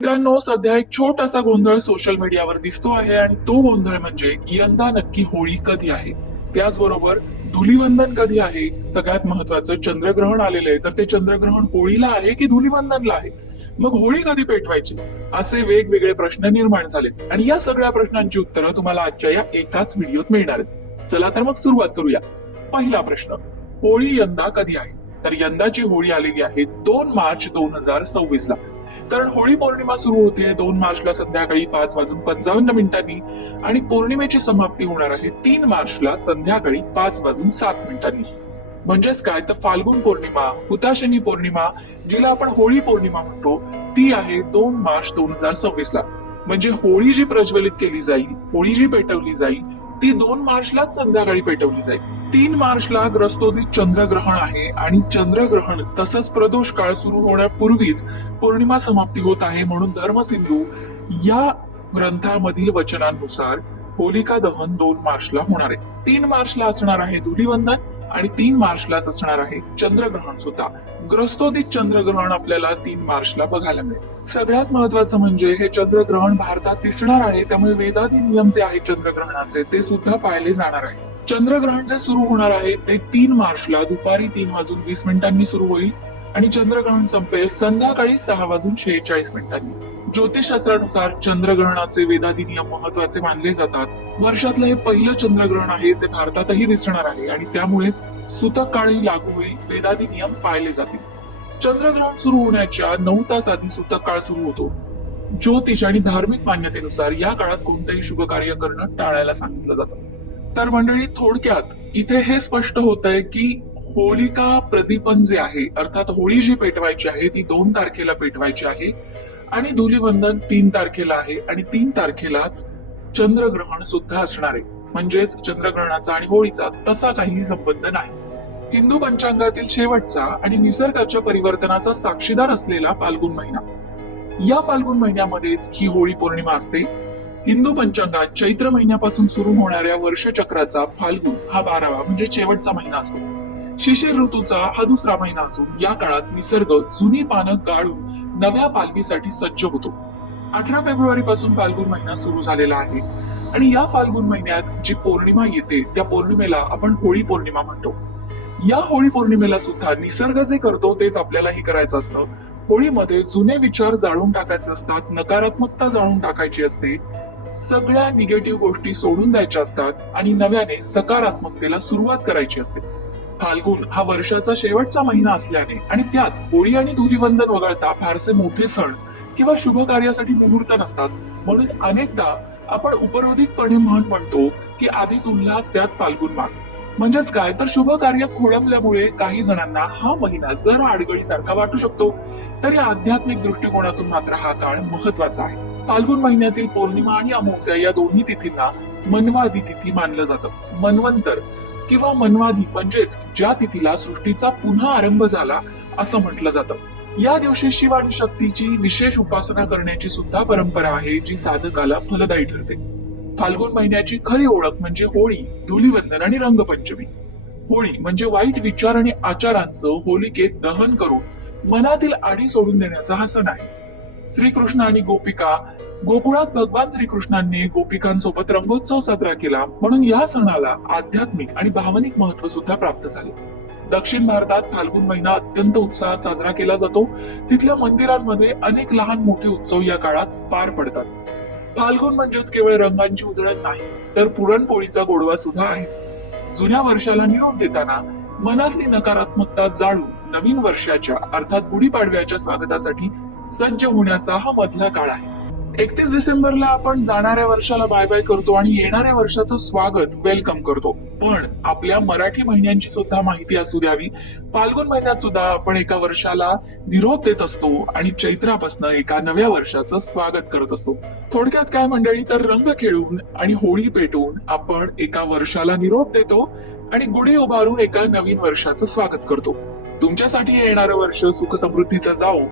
मित्रांनो, सध्या एक छोटासा गोंधळ सोशल मीडियावर दिसतो आहे आणि तो गोंधळ म्हणजे यंदा नक्की होळी कधी आहे. त्याचबरोबर धुलीवंदन कधी आहे. सगळ्यात महत्वाचं चंद्रग्रहण आलेलं आहे, तर ते चंद्रग्रहण होळीला आहे की धुलीवंदनला आहे. मग होळी कधी पेटवायची, असे वेगवेगळे प्रश्न निर्माण झाले आणि या सगळ्या प्रश्नांची उत्तरं तुम्हाला आजच्या या एकाच व्हिडिओत मिळणार आहेत. चला तर मग सुरुवात करूया. पहिला प्रश्न, होळी यंदा कधी आहे? तर यंदाची होळी आलेली आहे 2 मार्च 2026 ला. कारण होळी पौर्णिमा सुरू होते 2 मार्चला संध्याकाळी 5:55 आणि पौर्णिमेची समाप्ती होणार आहे 3 मार्चला संध्याकाळी 5:07. म्हणजेच काय तर फाल्गुन पौर्णिमा, हुताशनी पौर्णिमा, जिला आपण होळी पौर्णिमा म्हणतो, ती आहे 2 मार्च 2026 ला. म्हणजे होळी जी प्रज्वलित केली जाईल, होळी जी पेटवली जाईल, ती 2 मार्चलाच संध्याकाळी पेटवली जाईल. 3 मार्चला ग्रस्तोदित चंद्रग्रहण आहे आणि चंद्रग्रहण तसंच प्रदोष काळ सुरू होण्यापूर्वीच पौर्णिमा समाप्ती होत आहे. म्हणून धर्मसिंधू या ग्रंथामधील वचनांनुसार होलिका दहन 2 मार्चला होणार आहे. 3 मार्चला असणार आहे धुलीवंदन आणि 3 मार्चलाच असणार आहे चंद्रग्रहण सुद्धा. ग्रस्तोदित चंद्रग्रहण आपल्याला 3 मार्चला बघायला मिळेल. सगळ्यात महत्वाचं म्हणजे हे चंद्रग्रहण भारतात दिसणार आहे, त्यामुळे वेदादी नियम जे आहेत चंद्रग्रहणाचे ते सुद्धा पाळले जाणार आहे. चंद्रग्रहण जे सुरू होणार आहे ते 3 मार्चला दुपारी 3:20 सुरू होईल आणि चंद्रग्रहण संपेल संध्याकाळी 6:46. ज्योतिषशास्त्रानुसार चंद्रग्रहणाचे वेदादी नियम महत्वाचे मानले जातात. वर्षातलं हे पहिलं चंद्रग्रहण आहे जे भारतातही दिसणार आहे आणि त्यामुळेच सूतक काळही लागू होईल, वेदादी नियम पाळले जातील. चंद्रग्रहण सुरू होण्याच्या 9 तास आधी सूतक काळ सुरू होतो. ज्योतिष आणि धार्मिक मान्यतेनुसार या काळात कोणतेही शुभ कार्य करणं टाळायला सांगितलं जातं. तर मंडळी, थोडक्यात इथे हे स्पष्ट होत आहे की होलिका प्रदीपन जे आहे, अर्थात होळी जी पेटवायची आहे ती 2 तारखेला पेटवायची आहे आणि धुलीवंदन 3 तारखेला आहे आणि 3 तारखेलाच चंद्रग्रहण सुद्धा असणार आहे. म्हणजेच चंद्रग्रहणाचा आणि होळीचा तसा काही संबंध नाही. हिंदू पंचांगातील शेवटचा आणि निसर्गाच्या परिवर्तनाचा साक्षीदार असलेला फाल्गुन महिना, या फाल्गुन महिन्यामध्येच ही होळी पौर्णिमा असते. हिंदू पंचांगात चैत्र महिन्यापासून सुरू होणाऱ्या वर्षचक्राचा फाल्गुन हा 12वा म्हणजे शेवटचा महिना असतो. शिशिर ऋतूचा हा दुसरा महिना असून या काळात निसर्ग जुनी पानं गाळून नव्या पालवीसाठी सज्ज होतो. 18 फेब्रुवारी पासून फाल्गुन महिना सुरू झालेला आहे आणि या फाल्गुन महिन्यात जी पौर्णिमा येते त्या पौर्णिमेला आपण होळी पौर्णिमा म्हणतो. या होळी पौर्णिमेला सुद्धा निसर्ग जे करतो तेच आपल्यालाही करायचं असतं. होळीमध्ये जुने विचार जाळून टाकायचे असतात, नकारात्मकता जाळून टाकायची असते, सगळ्या निगेटिव्ह गोष्टी सोडून द्यायच्या असतात आणि नव्याने सकारात्मकतेला सुरुवात करायची असते. फाल्गुन हा वर्षाचा शेवटचा महिना असल्याने आणि त्यात होळी आणि धुलीवंदन वगळता फारसे मोठे सण किंवा शुभ कार्यासाठी मुहूर्त नसतात. म्हणून अनेकदा आपण उपरोधिकपणे म्हणतो की आधीच उल्हास त्यात फाल्गुन मास. म्हणजेच काय तर शुभ कार्य खोळंबल्यामुळे काही जणांना हा महिना जरा अडगळीसारखा वाटू शकतो. तरी आध्यात्मिक दृष्टिकोनातून मात्र हा काळ महत्वाचा आहे. फाल्गुन महिन्यातील पौर्णिमा आणि अमावस्या या दोन्ही तिथींना मनवादी तिथी मानलं जातं. मनवंतर किंवा मनवादी म्हणजेच ज्या तिथीला सृष्टीचा पुन्हा आरंभ झाला असं म्हटलं जातं. या दिवशी शिव आणि शक्तीची विशेष उपासना करण्याची सुद्धा परंपरा आहे, जी साधकाला फलदायी ठरते. फाल्गुन महिन्याची खरी ओळख म्हणजे होळी, धुलीवंदन आणि रंगपंचमी. होळी म्हणजे वाईट विचार आणि आचारांचं होलिकेत दहन करून मनातील आडी सोडून देण्याचा हा सण आहे. श्रीकृष्ण आणि गोपिका, गोकुळात भगवान श्रीकृष्णांनी गोपिकांसोबत रंगोत्सव साजरा केला, म्हणून या सणाला आध्यात्मिक आणि भावनिक महत्व सुद्धा प्राप्त झाले. दक्षिण भारतात फाल्गुन महिना अत्यंत उत्साहात साजरा केला जातो. तिथल्या मंदिरांमध्ये अनेक लहान मोठे उत्सव या काळात पार पडतात. फाल्गुन म्हणजेच केवळ रंगांची उधळण नाही, तर पुरणपोळीचा गोडवा सुद्धा आहेच. जुन्या वर्षाला निरोप देताना मनातली नकारात्मकता जाळून नवीन वर्षाच्या अर्थात गुढीपाडव्याच्या स्वागतासाठी सज्ज होण्याचा हा मधला काळ आहे. 31 डिसेंबरला आपण जाणाऱ्या वर्षाला बाय बाय करतो आणि येणाऱ्या वर्षाचं स्वागत वेलकम करतो. पण आपल्या मराठी महिन्यांची सुद्धा माहिती असू द्यावी. फाल्गुन महिन्यात सुद्धा आपण एका वर्षाला निरोप देत असतो आणि चैत्रापासून एका नव्या वर्षाचं स्वागत करत असतो. थोडक्यात काय मंडळी, तर रंग खेळून आणि होळी पेटवून आपण एका वर्षाला निरोप देतो आणि गुढी उभारून एका नवीन वर्षाचं स्वागत करतो. तुमच्यासाठी येणारं वर्ष सुख समृद्धीचं जावो